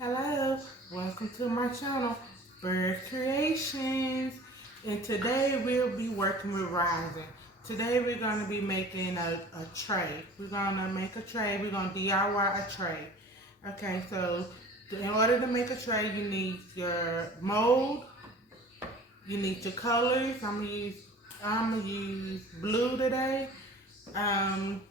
Hello, welcome to my channel, Bird Creations. And today we'll be working with Resin. Today we're going to be making a tray. We're going to make a tray. We're going to DIY a tray. Okay, so in order to make a tray, you need your mold. You need your colors. I'm gonna use blue today.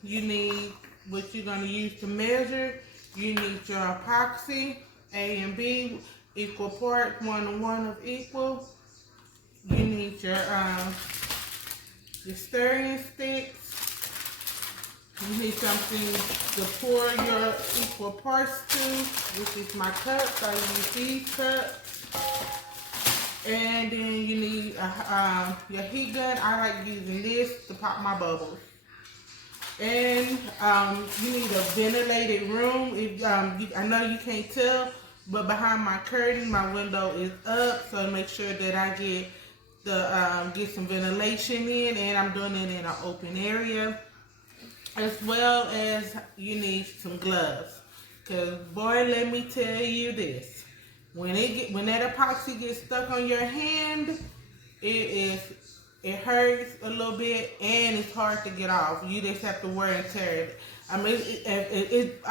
You need what you're gonna use to measure. You need your epoxy, A and B, equal parts, 1 to 1 of equal. You need your stirring sticks. You need something to pour your equal parts to, which is my cups. I use these cups. And then you need your heat gun. I like using this to pop my bubbles. And you need a ventilated room. I know you can't tell, but behind my curtain, my window is up, so make sure that I get some ventilation in, and I'm doing it in an open area. As well as you need some gloves, cause boy, let me tell you this: when that epoxy gets stuck on your hand, it hurts a little bit and it's hard to get off. You just have to wear and tear it. I mean, it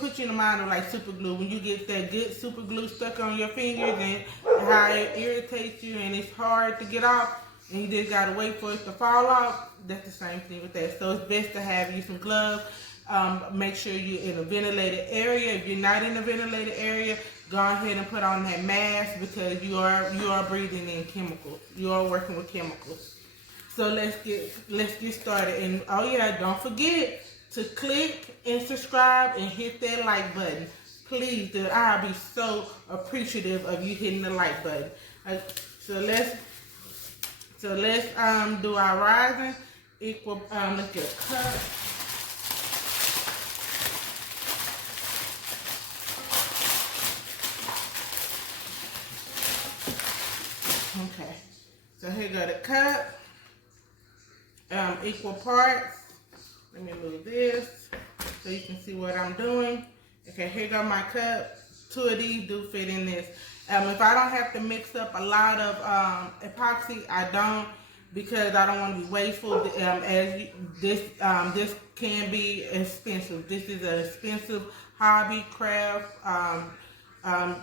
puts you in the mind of like super glue. When you get that good super glue stuck on your fingers and how it irritates you and it's hard to get off, and you just gotta wait for it to fall off. That's the same thing with that. So it's best to have you some gloves. Make sure you're in a ventilated area. If you're not in a ventilated area, go ahead and put on that mask, because you are breathing in chemicals. You are working with chemicals. So let's get started. And oh yeah, don't forget to click and subscribe and hit that like button. Please, dude, I'll be so appreciative of you hitting the like button. So let's do our rising equal. Let's get a cup. Okay, so here go the cup. Equal parts. Let me move this so you can see what I'm doing. Okay, here go my cup. 2 of these do fit in this. If I don't have to mix up a lot of epoxy, I don't, because I don't want to be wasteful. This can be expensive. This is an expensive hobby, craft,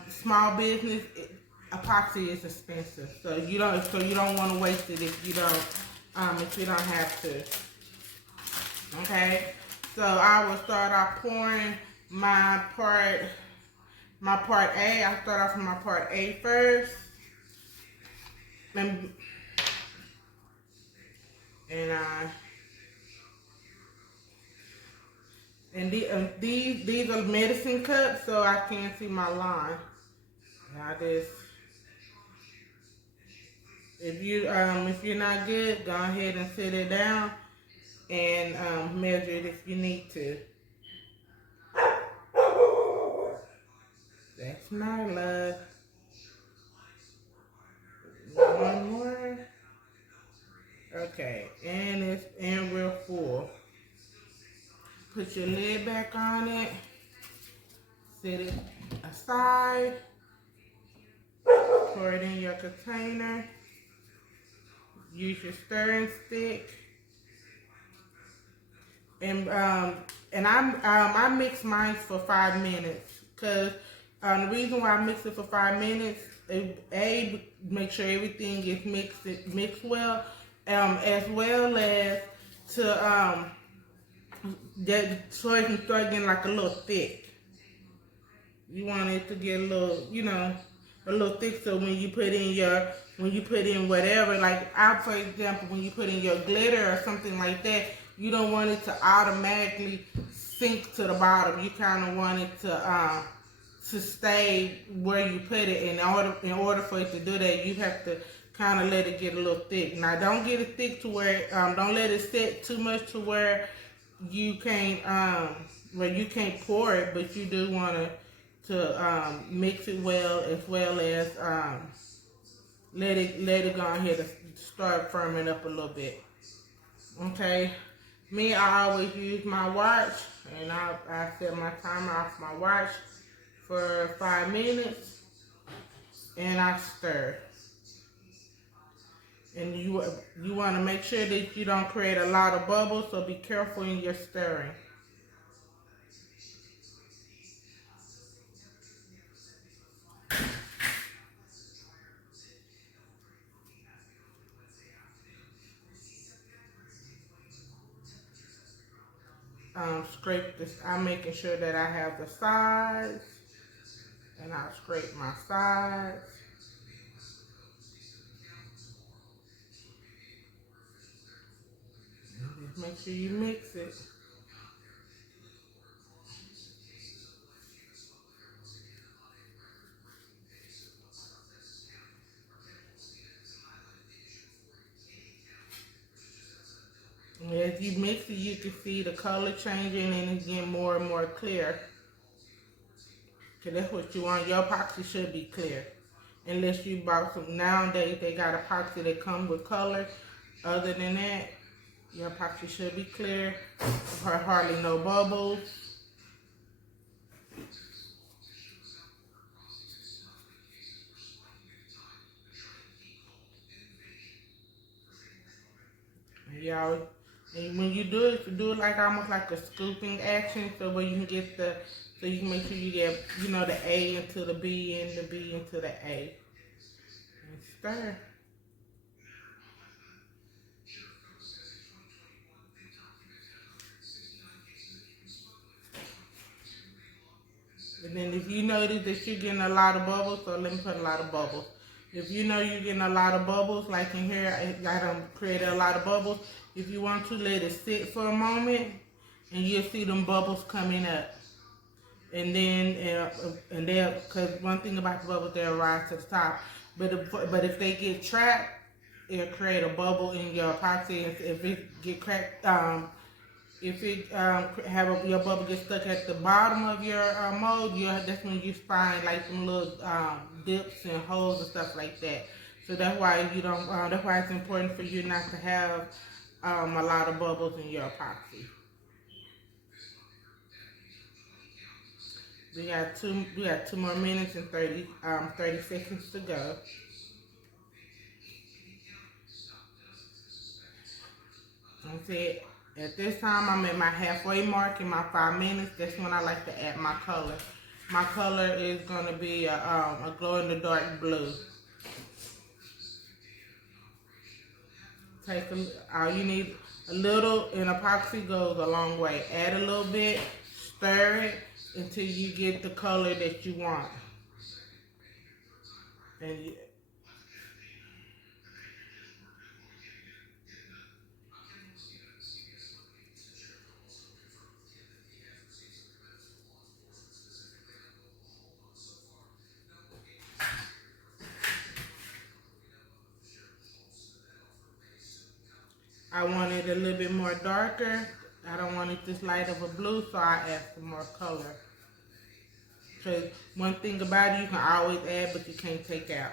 small business. Epoxy is expensive, so you don't want to waste it if you don't have to. Okay, so I will start off pouring my part A. I start off with my part A first, and these are medicine cups, so I can't see my line. If you're not good, go ahead and sit it down and measure it if you need to. That's my love. One more. Okay, and we're full. Put your lid back on it. Set it aside. Pour it in your container. Use your stirring stick. And I mix mine for 5 minutes, because the reason why I mix it for 5 minutes is make sure everything is mixed well, as well as to so it can start getting like a little thick. You want it to get a little thick, so when you put in whatever, like for example, when you put in your glitter or something like that, you don't want it to automatically sink to the bottom. You kind of want it to stay where you put it. In order for it to do that, you have to kind of let it get a little thick. Now, don't get it thick to where don't let it sit too much to where you can't pour it, but you do want to mix it well, as well as let it go ahead and start firming up a little bit. Okay, I always use my watch, and I set my timer off my watch for 5 minutes, and I stir. And you want to make sure that you don't create a lot of bubbles, so be careful in your stirring. Scrape this. I'm making sure that I have the sides, and I'll scrape my sides. Just make sure you mix it. And as you mix it, you can see the color changing and it's getting more and more clear. Because that's what you want. Your epoxy should be clear. Unless you bought some, nowadays they got epoxy that come with color. Other than that, your epoxy should be clear. Hardly no bubbles. Y'all, and when you do it like almost like a scooping action, so where you can get so you can make sure you get, the A into the B and the B into the A. And stir. And then if you notice that you're getting a lot of bubbles, so let me put a lot of bubbles. If you know you're getting a lot of bubbles, like in here, I don't create a lot of bubbles. If you want to, let it sit for a moment, and you'll see them bubbles coming up. And then, because one thing about the bubbles, they'll rise to the top. But if they get trapped, it'll create a bubble in your epoxy. If it get cracked, if it your bubble get stuck at the bottom of your mold, that's when you find like some little dips and holes and stuff like that. So that's why you don't. That's why it's important for you not to have a lot of bubbles in your epoxy. We got two more minutes and 30 seconds to go. That's it. At this time, I'm at my halfway mark in my 5 minutes. That's when I like to add my color. My color is going to be a glow-in-the-dark blue. All you need, a little in epoxy goes a long way. Add a little bit, stir it until you get the color that you want. And I want it a little bit more darker. I don't want it this light of a blue, so I add some more color. Because one thing about it, you can always add, but you can't take out.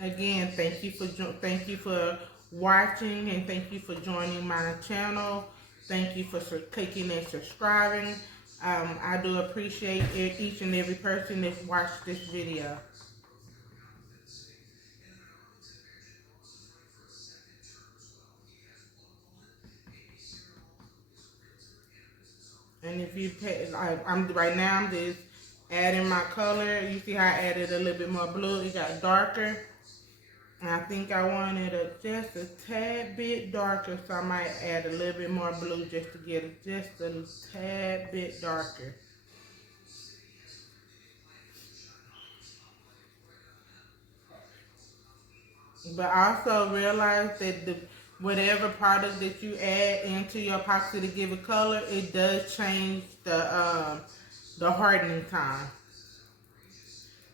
Again, thank you for watching, and thank you for joining my channel. Thank you for clicking and subscribing. I do appreciate each and every person that's watched this video. And if you I'm right now, I'm just adding my color. You see how I added a little bit more blue. It got darker. And I think I wanted it just a tad bit darker, so I might add a little bit more blue just to get it just a tad bit darker. But also realize that whatever product that you add into your epoxy to give it color, it does change the hardening time.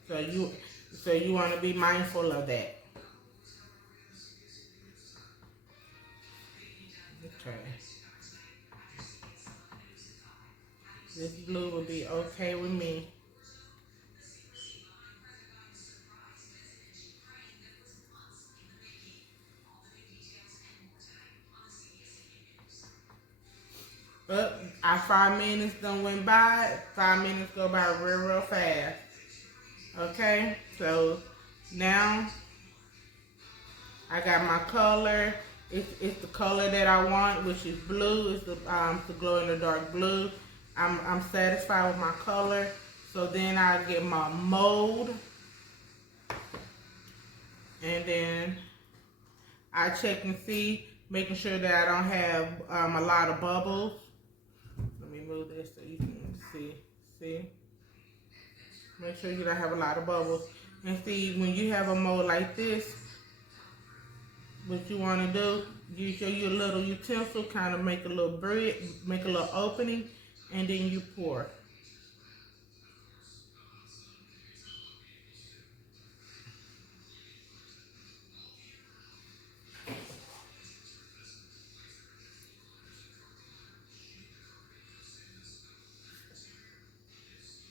So you want to be mindful of that. Okay. This blue will be okay with me. Our 5 minutes done went by. 5 minutes go by real fast. Okay, so now I got my color. It's the color that I want, which is blue. It's the glow in the dark blue. I'm satisfied with my color. So then I get my mold, and then I check and see, making sure that I don't have a lot of bubbles. Let me move this so you can see. See? Make sure you don't have a lot of bubbles. And see, when you have a mold like this, what you want to do, you show your little utensil, kind of make a little bread, make a little opening, and then you pour.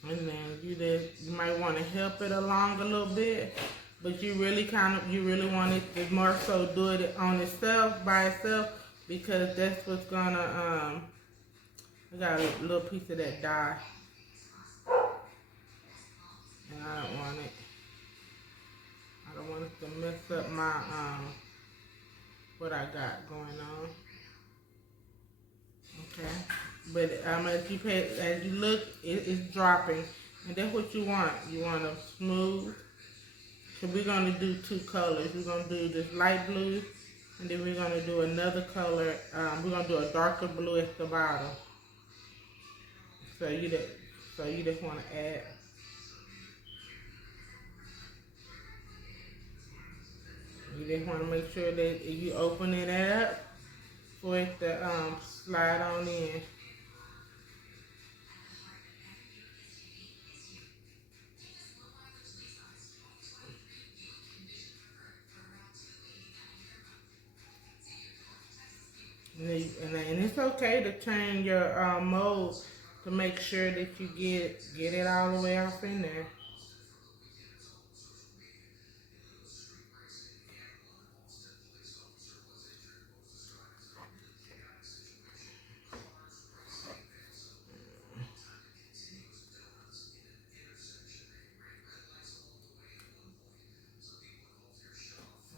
And then you might want to help it along a little bit, but you really want it to more so do it on itself, by itself, because that's what's gonna, I got a little piece of that dye, and I don't want it to mess up my, what I got going on. Okay, but as you look, it's dropping, and that's what you want. You want a smooth. So we're gonna do two colors. We're gonna do this light blue, and then we're gonna do another color. We're gonna do a darker blue at the bottom. So you just want to add. You just want to make sure that you open it up for it to slide on in. And it's okay to turn your mold to make sure that you get it all the way off in there.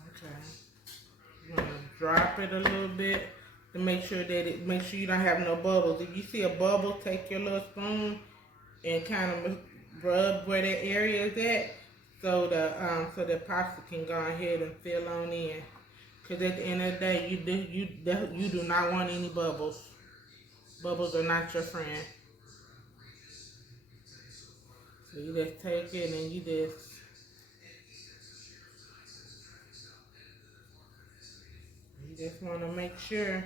Okay. You want to drop it a little bit to make sure you don't have no bubbles. If you see a bubble, take your little spoon and kind of rub where that area is at, so the epoxy can go ahead and fill on in. Cause at the end of the day, you do not want any bubbles. Bubbles are not your friend. So you just take it and you just want to make sure,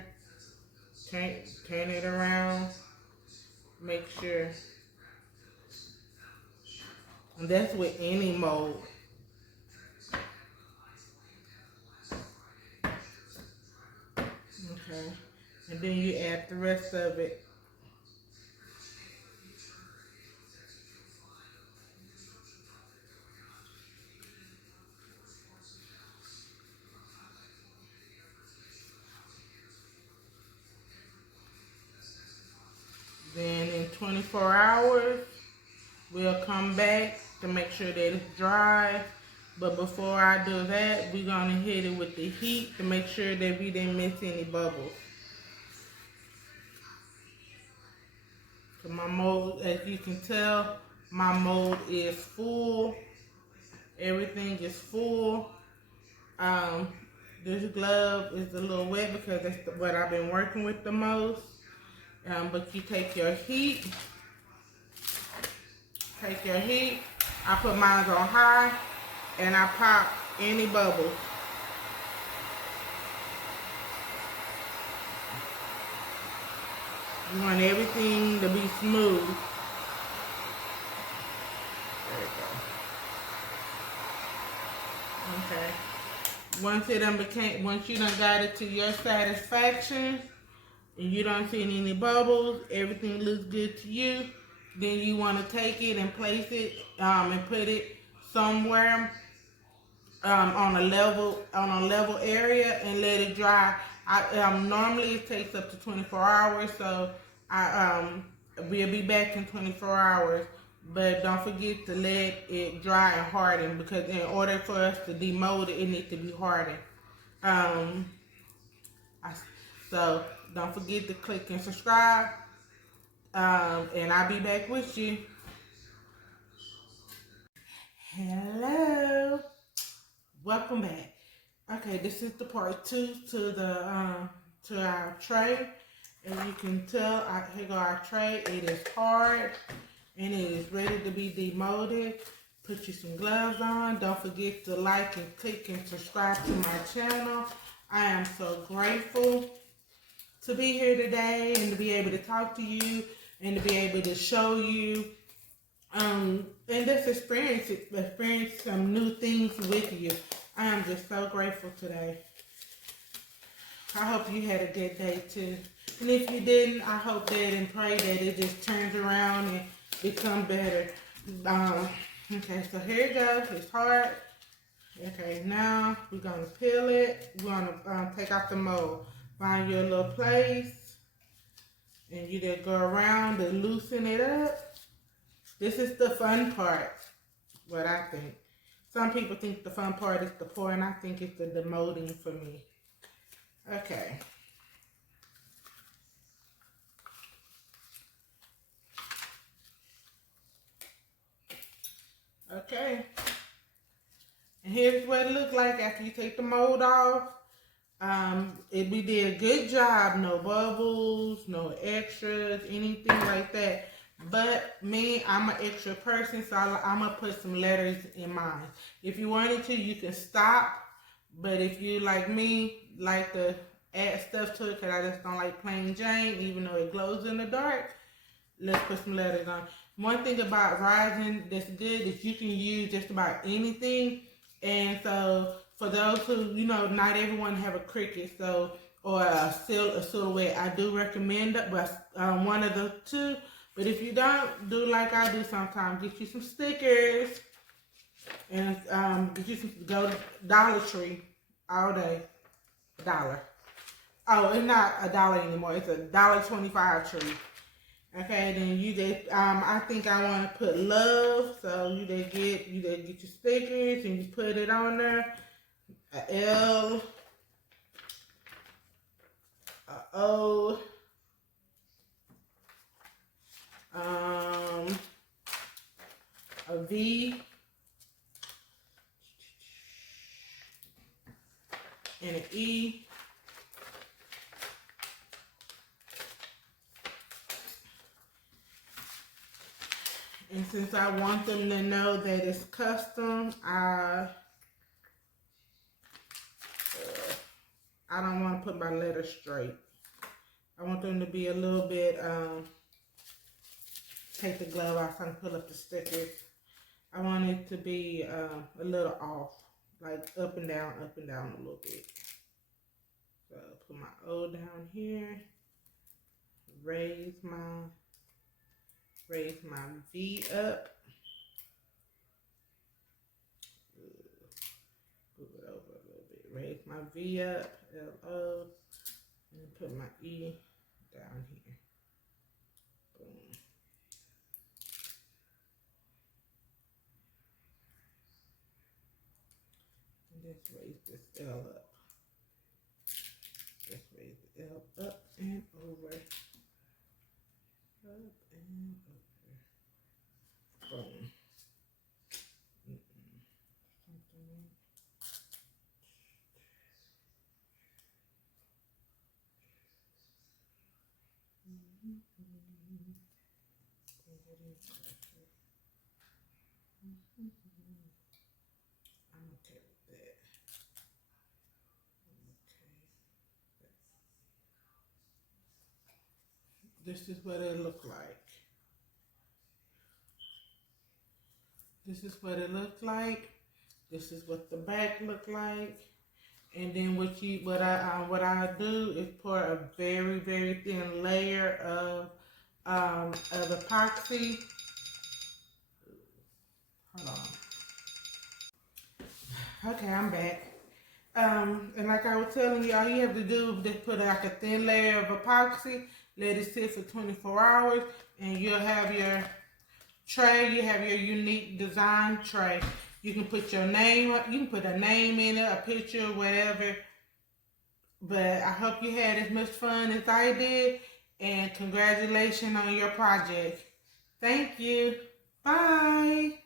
turn it around, make sure. And that's with any mold. Okay. And then you add the rest of it. Then in 24 hours, we'll come back to make sure that it's dry. But before I do that, we're gonna hit it with the heat to make sure that we didn't miss any bubbles. So my mold, as you can tell, my mold is full. Everything is full. This glove is a little wet because that's what I've been working with the most. But you take your heat. I put mine on high, and I pop any bubbles. You want everything to be smooth. There we go. Okay. Once you done got it to your satisfaction, and you don't see any bubbles, everything looks good to you, then you want to take it and place it and put it somewhere on a level area and let it dry. Normally it takes up to 24 hours, so We'll be back in 24 hours. But don't forget to let it dry and harden, because in order for us to demold it, it needs to be hardened. Um, so don't forget to click and subscribe. And I'll be back with you. Hello, welcome back. Okay, this is the part 2 to our tray. And you can tell, here go our tray. It is hard and it is ready to be demolded. Put you some gloves on. Don't forget to like and click and subscribe to my channel. I am so grateful to be here today and to be able to talk to you and to be able to show you and just experience some new things with you. I am just so grateful today. I hope you had a good day too. And if you didn't, I hope that and pray that it just turns around and becomes better. Okay, so here it goes. It's hard. Okay, now we're going to peel it. We're going to take off the mold. Find your little place. And you just go around and loosen it up. This is the fun part, what I think. Some people think the fun part is the pour, and I think it's the demolding for me. Okay. Okay. And here's what it looks like after you take the mold off. We did a good job. No bubbles, no extras, anything like that. But me, I'm an extra person, so I'm going to put some letters in mine. If you wanted to, you can stop. But if you, like me, like to add stuff to it, because I just don't like plain Jane, even though it glows in the dark, let's put some letters on. One thing about Resin that's good is you can use just about anything. And so for those who, not everyone have a Cricut, or a silhouette, I do recommend it, but one of the two. But if you don't, do like I do sometimes. Get you some stickers and get you some, go to Dollar Tree all day. $1. Oh, it's not $1 anymore. It's $1.25 tree. Okay, then you just, I think I want to put love. So you just get your stickers and you put it on there. A L, a O, a V, and an E. And since I want them to know that it's custom, I don't want to put my letters straight. I want them to be a little bit, take the glove off so I can pull up the stickers. I want it to be a little off, like up and down a little bit. So put my O down here, raise my V up. Move it over a little bit. Raise my V up, L-O, and put my E down here. Boom. And just raise this L up. Just raise the L up and over. Up and over. Boom. I'm okay with that. This is what it look like. This is what it looked like. This is what the back look like. And then what I do is pour a very, very thin layer of epoxy. Hold on. Okay, I'm back. And like I was telling you, all you have to do is just put like a thin layer of epoxy. let it sit for 24 hours, and you'll have your tray. You have your unique design tray. You can put your name, you can put a name in it, a picture, whatever. But I hope you had as much fun as I did, and congratulations on your project. Thank you. Bye.